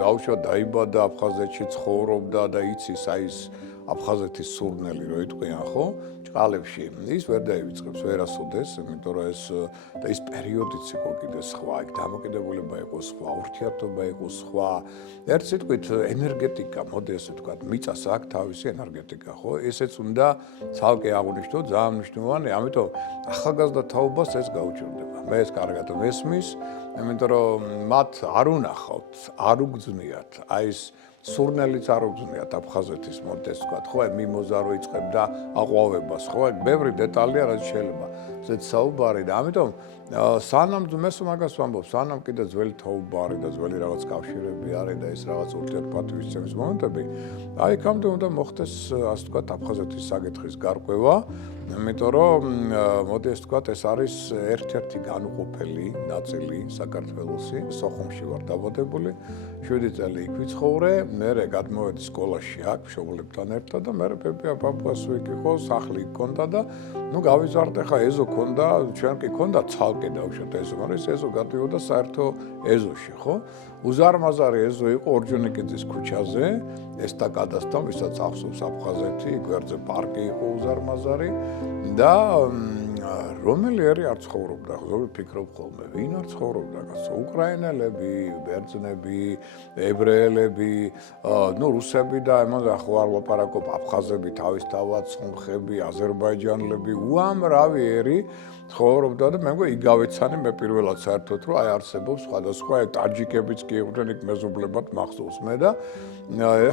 დავუშვათ დაიბადა აფხაზეთში ცხოვრობდა და იცის აი ეს აფხაზეთის სურნელი რო იტყვიან ხო ჭყალებში ის ვერ დაივიწყებს ვერასოდეს იმიტომ რომ ეს პერიოდიც იყო კიდე სხვა იქ დამოკიდებულება იყო სხვა ურთიერთობა იყო სხვა ერთ სიტყვით ენერგეტიკა მოდი ესე ვთქვათ მიწას აქვს თავისი ენერგეტიკა ხო ესეც უნდა ცალკე აღნიშნო ძალიან მნიშვნელოვანი ამიტომ ახალგაზრდა თაობას ეს გაუჭირდება მე ეს კარგად მესმის იმიტომ რომ მათ არ უნახავთ არ უგძნიათ აი ეს სურნელიც არ უგზნიათ აფხაზეთის მოდეს ვთქვათ ხო მიმოზა რო იწყებდა აყვავებას ხო ბევრი დეტალია რაც შეიძლება ზედ საუბარი და ამიტომ სანამ მესო მაგას ვამბობ სანამ კიდე ძველი თაობარი და ძველი რაღაც კავშირები არის და ეს რაღაც ურთიერთპატივისცემის მომენტები აი იქამდე უნდა მოხდეს ასე ვთქვათ აფხაზეთის საკითხის გარკვევა იმიტომ რომ მოდი ეს ვთქვათ ეს არის ერთ-ერთი განუყოფელი ნაწილი საქართველოსი სოხუმში ვარ დაბადებული 7 წელი იქ ვიცხოვრე მერე გადმოვედი სკოლაში აქ მშობლებთან ერთად და მერე პაპუასო იქ იყო სახლი ჰქონდა და ნუ გავიზარდე ხა ეზო ჰქონდა ჩვენ კი ჰქონდა ცალკე დავუშვათ ეზო მაგრამ ეს ეზო გადიოდა საერთო ეზოში ხო უზარმაზარი ეზო იყო ორჯონიკიძის ქუჩაზე ესტაკადასთან ვისაც ახსოვს აფხაზეთი გვერდზე პარკი იყო უზარმაზარი და რომელი ერი არ ცხოვრობდა ზოგი ფიქრობ ხოლმე ვინ არ ცხოვრობდა კაცო უკრაინელები ბერძნები ებრაელები ნუ რუსები და ამაზე ხო არ ლაპარაკობ აფხაზები თავისთავად სომხები აზერბაიჯანელები უამრავი ერი ცხოვრობდა და მე მგონი იგავეცანი მე პირველად საერთოდ რომ აი არსებობს სხვადასხვა ტაჯიკებიც კი იყვნენ იქ მეზობლებად მახსოვს მე და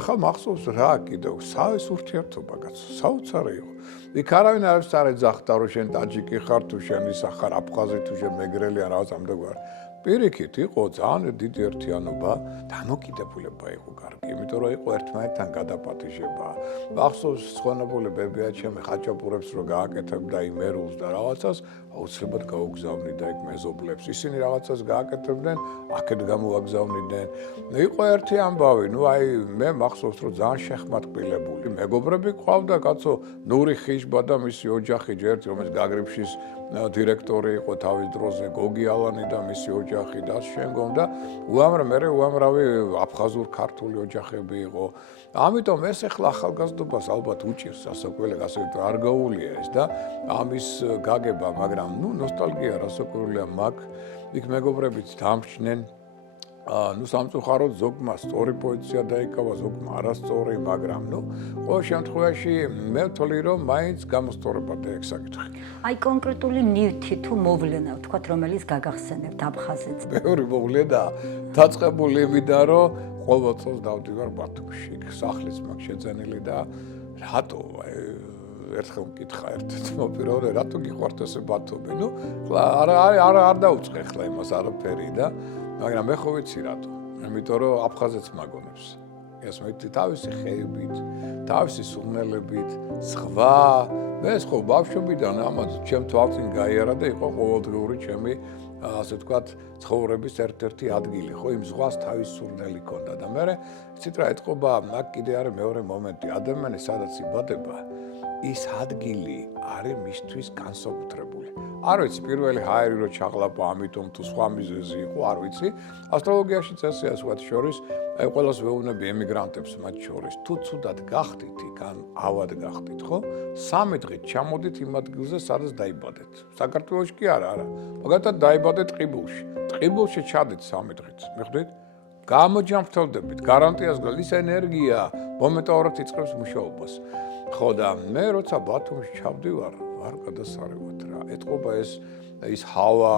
ეხლა მახსოვს რა კიდევ საერთო ურთიერთობა კაცო საოცარი იყო იქ არავინ არ ეძახდა რომ შენ ტაჯიკი ხარ თუ შენ ისა ხარ აფხაზი თუ შენ მეგრელი ან რაღაც ამდენგვარ პირიქით იყო ძალიან დიდი ერთიანობა დამოკიდებულება იყო კარგი იმიტომ რომ იყო ერთმანეთთან გადაპატიჟება მახსოვს ცხონებული ბებია ჩემი ხაჭაპურებს რო გააკეთებდა იმ ერულს და რაღაცას აუცილებლად გაუგზავნიდა იქ მეზობლებს ისინი რაღაცას გააკეთებდნენ აქეთ გამოვაგზავნიდნენ იყო ერთი ამბავი ნუ აი მე მახსოვს რომ ძალიან შეხმატკბილებული მეგობრები ყავდა კაცო ნური ხიშბა და მისი ოჯახი ჯერ რომელიც გაგრიფშის დირექტორი იყო თავის დროზე გოგი ალანი და მისი ოჯახი და შემდგომ და უამრავი აფხაზურ ქართული ოჯახები იყო ამიტომ ეს ახლა ახალგაზრდობას ალბათ უჭირს ასაკველე ასე არ გაუულია ეს და ამის გაგება მაგრამ ნუ ნოსტალგია რასაკვირველია მაგ იქ მეგობრებიც დამჩნენ ნუ სამწუხაროდ ზოგმა სწორი პოზიცია დაიკავა ზოგმა არასწორი მაგრამ ნუ ყოველ შემთხვევაში მე ვთვლი რომ მაინც გამოსწორება და ეგ საკითხი აი კონკრეტული ნივთი თუ მოვლენა ვთქვათ რომელიც გაგახსენებთ აფხაზეთს ბევრი მოვლენა დაწყებული იმიდან რომ ყოველ წელს დავდივარ ბათუმში სახლიც მაქვს შეძენილი და რატო ერთხელ მკითხა ერთ-ერთ მოპიროდი რატო გიყვართ ესე ბათუმი ნუ არ დაუწყე ხლა იმას არაფერი და მაგრამ მე ხო ვიცი რატო იმიტომ რომ აფხაზეთს მაგონებს ეს მე თავისი ხეებით თავისი სურნელებით სხვა მე ხო ბავშვობიდან ამათ ჩემ თვალწინ გაიარა და იყო ყოველდღიური ჩემი ასე ვთქვათ ცხოვრების ერთ-ერთი ადგილი ხო იმ ზღვას თავის სურნელი ჰქონდა და მე იცით რა ეთყობა აქ კიდე არის მეორე მომენტი ადამიანი სადაც იბადება ის ადგილი არის მისთვის განსაკუთრებული არ ვიცი პირველი ჰაერი რო ჩაღლაპა ამიტომ თუ სხვა მიზეზი იყო არ ვიცი ასტროლოგიაში წესია სხვათ შორის აი ყველას ვეუბნები ემიგრანტებს მათ შორის თუ ცუდად გახდით იქან ავად გახდით ხო 3 დღით ჩამოდით იმ ადგილზე სადაც დაიბადეთ საქართველოში კი არა მაგათაც დაიბადეთ ტყიბულში ჩადით 3 დღით მიხვდით გამოჯამრთელდებით გარანტიას გქონდა ის ენერგია მომენტალურად იწყებს მუშაობას ხო და მე როცა ბათუმში ჩავდივარ არ გადასარევად რა ეთყობა ეს ჰავა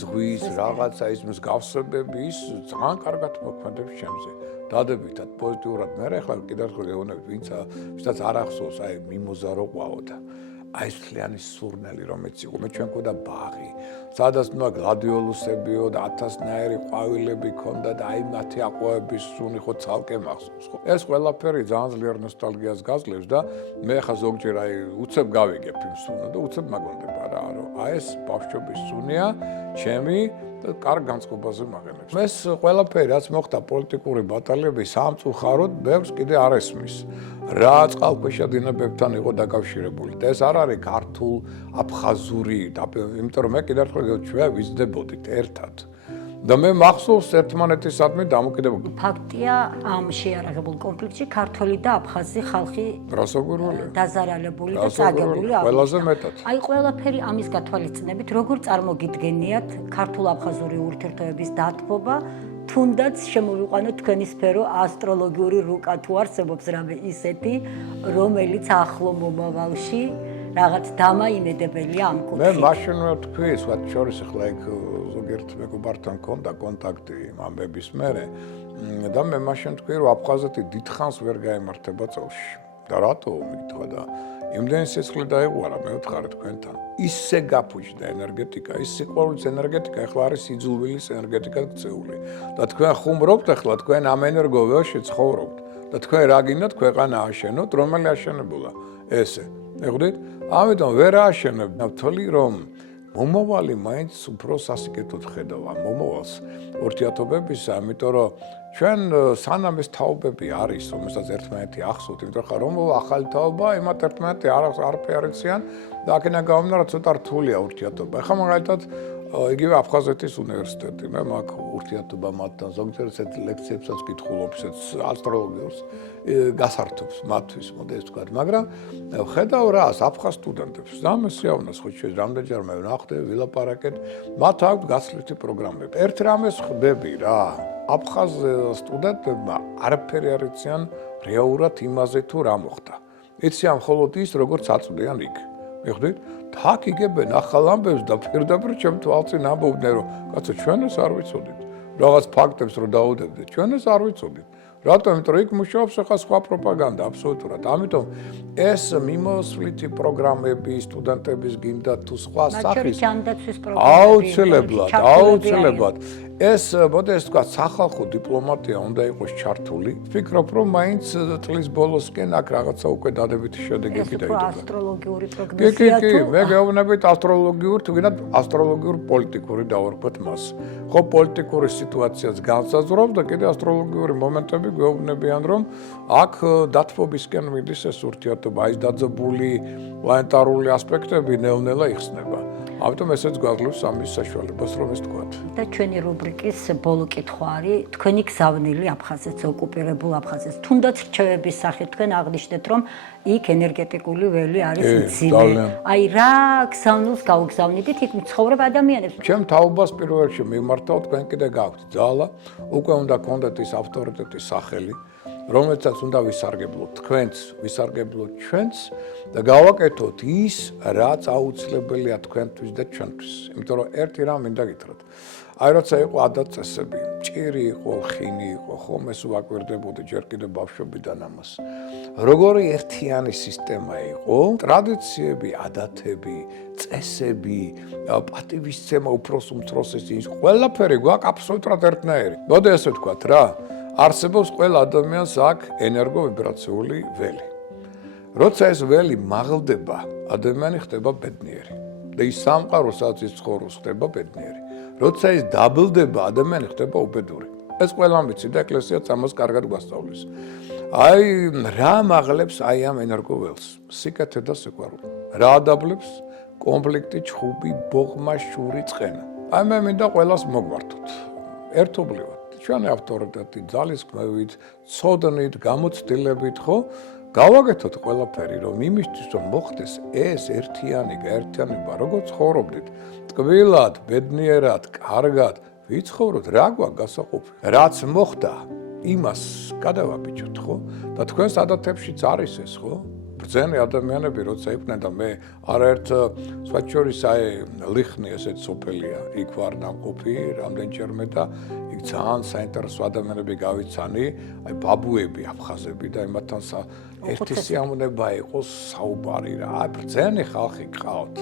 ზღვის რაღაცა ის მსგავსებები ის ძალიან კარგად მოქმედებს ჩემზე დადებითად პოზიტიურად მე ახლა კიდევ ერთხელ გეუბნები ვინცაც არ ახსოვს აი მიმოზა რო ყვაო და აი ეს მთლიანი სურნელი რომელიც იყო მე ჩვენ ყოდა ბაღი სადაც ნუ გლადიოლუსებიო და 1000-ნაირი ყვავილები ქონდა და აი მათი აყვავების სუნი ხო ცალკე მახსოვს ხო ეს ყველაფერი ძალიან ძლიერ ნოსტალგიას გაძლევს და მე ხა ზოგჯერ აი უცებ გავიგებ იმ სუნს და უცებ მაგონდება რა რომ აი ეს ბავშვობის სუნია ჩემი და კარგ განწყობაზე მაღენებს. ეს ყველაფერი რაც მოხდა პოლიტიკური ბატალიები სამწუხაროდ ბევრს კიდე არ ესმის. რა წყალქვეშა დინებებთან იყო დაკავშირებული. და ეს არ არის ქართულ აფხაზური, იმიტომ რომ მე კიდევ ერთხელ ჩვენ ვიზრდებოდით ერთად. და მე მახსოვს ერთმანეთისადმი დამოკიდებულება. ფაქტია, ამ შეიარაღებულ კონფლიქტში ქართველი და აფხაზი ხალხი დაზარალებული და წაგებული აღმოჩნდა. ყველაზე მეტად. აი ყველაფერი ამის გათვალისწინებით, როგორ წარმოგიდგენიათ ქართულ-აფხაზური ურთიერთობების დათბობა, თუნდაც შემოვიყვანოთ თქვენი სფერო ასტროლოგიური რუკა თუ არსებობს რამე ისეთი, რომელიც ახლო მომავალში რაღაც დამაიმედებელია ამ კუთხით. მე მაშინვე თქვი, სხვათა შორის ახლა იქ ზოგიერთ მეგობართან მქონდა კონტაქტი ამბების მერე და მე მაშინ თქვი, რომ აფხაზეთი დიდხანს ვერ გაემართება წელში. და რატო მითქვა და იმდენი სიცხლე დაეღვარა მე ვთხარი თქვენთან. ისე გაფუჭდა ენერგეტიკა, ის სიყვარულის ენერგეტიკა, ახლა არის სიძულვილის ენერგეტიკა ქცეული. და თქვენ ხუმრობთ ახლა, თქვენ ამ ენერგო ველში ცხოვრობთ და თქვენ რა გინდათ ქვეყანა აშენოთ, რომელი აშენებულა ესე. მეგდით? ამიტომ ვერ ააშენებ, თვლი რომ მომავალი მაინც უფრო სასიკეთოდ ხედავ მომავალს ურთიერთობებისა, ამიტომ რომ ჩვენ სანამ ეს თაობები არის, რომელსაც ერთმანეთი ახსოვთ, იმიტომ რომ რომ ახალი თაობა, იმათ ერთმანეთი არაფერი არ იციან და აქედან გამომდინარე რა ცოტა რთულია ურთიერთობა. ახლა მაგალითად იგივე აფხაზეთის უნივერსიტეტი, მე მაგ ურთიერთობა მათთან ზოგიერთ ლექციებსაც ვკითხულობ, ისეთ ასტროლოგიურს გასართობს მათთვის, მოდი ეს ვთქვათ, მაგრამ ხედავ რას აფხაზ სტუდენტებს, რამე სიავნას ხო ჩვენ რამდენჯერმე ვნახდე, ვილაპარაკეთ, მათ აქვთ გასვლითი პროგრამები. ერთ რამეს ხვდები რა, აფხაზ სტუდენტებმა არაფერი არ იციან რეალურად იმაზე თუ რა მოხდა. იციან მხოლოდ ის, როგორც აწვდიან იქ. მიხდით? აქ იგებენ ახალ ამბებს და პირდაპირ ჩემ თვალწინ ამბობდნენ, რომ კაცო ჩვენ ეს არ ვიცოდით. რაღაც ფაქტებს რო დაუდებდეთ, ჩვენ ეს არ ვიცოდით. რატომ? იმიტომ რომ იქ მუშაობს ახლა სხვა პროპაგანდა აბსოლუტურად. ამიტომ ეს მიმოსვლითი პროგრამები სტუდენტების გინდა თუ სხვა სახის აუცილებლად. ეს მოდი ეს თქვა სახალხო დიპლომატია უნდა იყოს ჩართული. ვფიქრობ რომ მაინც წლის ბოლოსკენ აქ რაღაცა უკვე დადებითი შედეგები დაიდება. ასტროლოგიური პროგნოზია თუ მე გეუბნებით ასტროლოგიურ თუ გინდათ ასტროლოგიურ პოლიტიკური დავარქვათ მას. ხო პოლიტიკური სიტუაციაც განსაზღვრავს და კიდე ასტროლოგიური მომენტები გვეუბნებიან რომ აქ დათბობისკენ მიდის ეს ურთიერთობა, ის დაძაბული პლანეტარული ასპექტები ნელ-ნელა იხსნება. ამიტომ ესეც გვაძლევს ამის საშუალებას რომ ეს თქვათ. და ჩვენი რუბრიკის ბოლო კითხვა არის თქვენი გზავნილი აფხაზეთს, ოკუპირებულ აფხაზეთს. თუნდაც რჩევების სახით თქვენ აღნიშნეთ რომ იქ ენერგეტიკული ველი არის მძიმე. აი რა გზავნილს გაუგზავნიდით იქ მცხოვრებ ადამიანებს? ჩემ თაობას პირველ რიგში მიმართავ, თქვენ კიდე გაქვთ ძალა, უკვე უნდა გქონდეთ ის ავტორიტეტის სახელი, რომელსაც უნდა ვისარგებლოთ თქვენს, ვისარგებლოთ ჩვენს და გავაკეთოთ ის, რაც აუცილებელია თქვენთვის და ჩვენთვის. იმიტომ რომ ერთი რამ მინდა გითხრათ. აი როცა იყო ადაწესები, ჭირი იყო, ხინი იყო, ხომ ეს ვაკვირდებოდი ჯერ კიდევ ბავშვობიდან ამას. როგორი ერთიანი სისტემა იყო, ტრადიციები, ადათები, წესები, პატივისცემა უფროს უმცროსის ის ყველაფერი გვაქვს აბსოლუტურად ერთნაირი. მოდი ესე ვთქვათ რა. არსებობს ყველა ადამიანს აქვს ენერგოვიბრაციული ველი. როცა ეს ველი მაღლდება, ადამიანი ხდება ბედნიერი. და ის სამყარო, სადაც ის ცხოვრობს, ხდება ბედნიერი. როცა ის დაბლდება, ადამიანი ხდება უბედური. ეს ყველამ ვიცი და ეკლესიაც ამას კარგად გვასწავლის. აი რა მაღლებს აი ამ ენერგოველს? სიკეთე და სიყვარული. რა ადაბლებს? კონფლიქტი, ჩხუბი, ბოღმა, შური, წყენა. აი მე მინდა ყველას მოგვართოთ. ერთობლივად. ჩვენი ავტორიტეტი, ძალისხმევით, ცოდნით, გამოცდილებით, ხო? გავაკეთოთ ყველაფერი, რომ იმისთვის რომ მოხდეს ეს ერთიანობა, როგორც ცხოვრობდით, ტკბილად, ბედნიერად, კარგად, ვიცხოვროთ, რა გვაქვს გასაყოფი. რაც მოხდა, იმას გადავაბიჯოთ, ხო? და თქვენს ადათებშიც არის ეს, ხო? ბრძენი ადამიანები როცა იყვნენ და მე არაერთ სხვათა შორის აი ლიხნი ესეთ სოფელია, იქ ვარ ნამყოფი რამდენჯერმე და იქ ძალიან საინტერესო ადამიანები გავიცანი, აი ბაბუები, აფხაზები და იმათთან ერთი სიამონება იყო საუბარი რა. აი ბრძენი ხალხი გყავთ.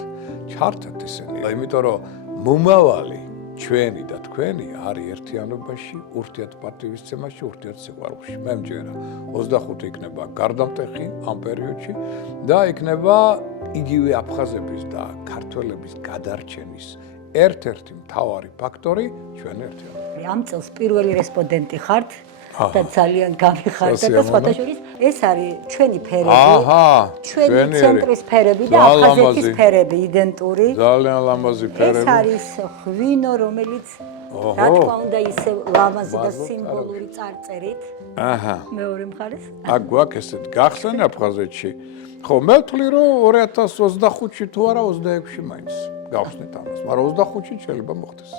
ჩართეთ ისინი. იმიტომ რომ მომავალი ჩვენი და თქვენი არის ერთიანობაში, ურთიერთპატივისცემაში, ურთიერთსიყვარულში. მე მჯერა 25 იქნება გარდამტეხი ამ პერიოდში და იქნება იგივე აფხაზების და ქართველების გადარჩენის ერთ-ერთი მთავარი ფაქტორი ჩვენი ერთიანობა. ამ წელს პირველი რესპონდენტი ხართ და ძალიან გამიხარდა და სხვათა შორის ეს არის ჩვენი ფერები, ჩვენი ცენტრის ფერები და აფხაზეთის ფერები იდენტური. ძალიან ლამაზი ფერები. ეს არის ღვინო, რომელიც რა თქმა უნდა ისე ლამაზი და სიმბოლური წარწერით. აჰა. მეორე მხარეს. აქ გვაქვს ესეთ გახსენ აფხაზეთში. ხო, მე ვთვლი რომ 2025-ში თუ არა 26-ში მაინც გავხსნით ამას, მაგრამ 25-ში შეიძლება მოხდეს.